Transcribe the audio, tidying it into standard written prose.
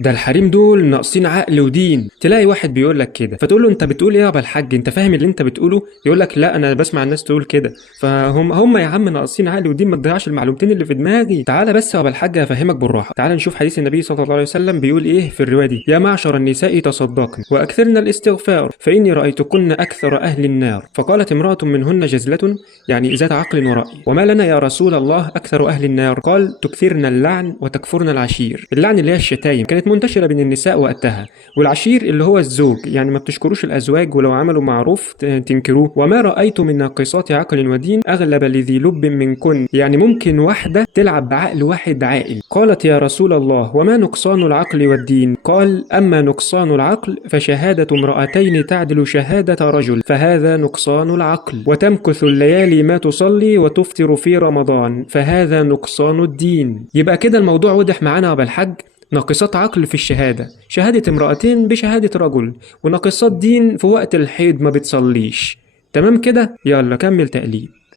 ده الحريم دول ناقصين عقل ودين. تلاقي واحد بيقول لك كده، فتقول له انت بتقول ايه يا ابا الحاج، انت فاهم اللي انت بتقوله؟ يقول لك لا انا بسمع الناس تقول كده. فهم يا عم ناقصين عقل ودين، ما تضيعش المعلومتين اللي في دماغي. تعالى بس يا ابا الحاج افهمك بالراحه. تعالى نشوف حديث النبي صلى الله عليه وسلم بيقول ايه في الروايه دي: يا معشر النساء تصدقن واكثرن الاستغفار فاني رايتكن اكثر اهل النار. فقالت امراه منهن جزله، يعني ذات عقل ورأي: وما لنا يا رسول الله اكثر اهل النار؟ قال: تكثرن اللعن وتكفرن العشير. اللعن اللي هي الشتايم كانت منتشره بين النساء وقتها، والعشير اللي هو الزوج، يعني ما بتشكروش الازواج، ولو عملوا معروف تنكروه. وما رايت من ناقصات عقل ودين اغلب لذي لب منكن، يعني ممكن واحده تلعب بعقل واحد عاقل. قالت: يا رسول الله وما نقصان العقل والدين؟ قال: اما نقصان العقل فشهاده امراتين تعدل شهاده رجل، فهذا نقصان العقل. وتمكث الليالي ما تصلي وتفطر في رمضان، فهذا نقصان الدين. يبقى كده الموضوع وضح معانا يا أبا الحاج. ناقصات عقل في الشهادة، شهادة امرأتين بشهادة رجل، وناقصات دين في وقت الحيض ما بتصليش. تمام كده؟ يلا كمل تقليب.